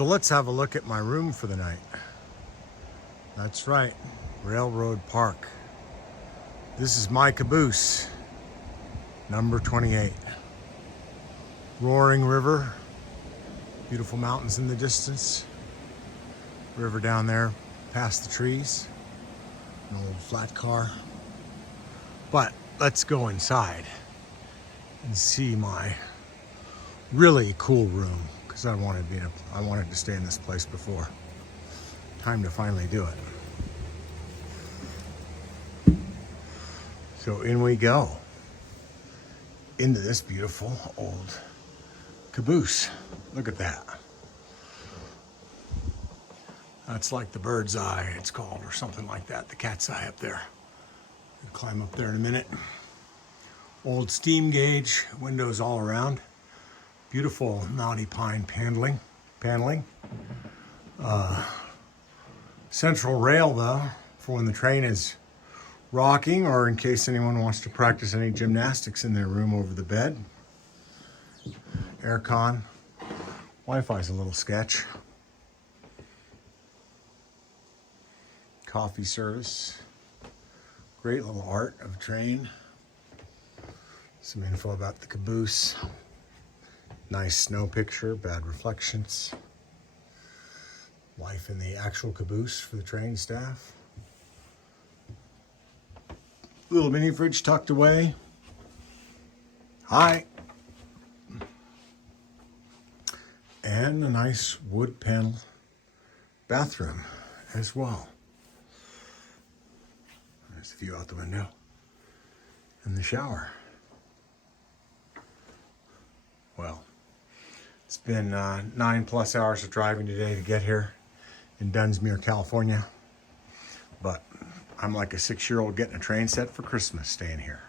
So let's have a look at my room for the night. That's right, Railroad Park. This is my caboose, number 28. Roaring river, beautiful mountains in the distance. River down there, past the trees. An old flat car. But let's go inside and see my really cool room, because I wanted to stay in this place before. Time to finally do it. So in we go into this beautiful old caboose. Look at that. That's like the bird's eye, it's called, or something like that. The cat's eye up there. We'll climb up there in a minute. Old steam gauge, windows all around. Beautiful knotty pine paneling. Central rail though, for when the train is rocking, or in case anyone wants to practice any gymnastics in their room over the bed. Aircon. Wi-Fi's a little sketch. Coffee service. Great little art of train. Some info about the caboose. Nice snow picture, bad reflections. Life in the actual caboose for the train staff. Little mini fridge tucked away. Hi. And a nice wood panel bathroom as well. There's the view out the window. And the shower. Well, it's been 9+ hours of driving today to get here in Dunsmuir, California. But I'm like a 6-year-old getting a train set for Christmas staying here.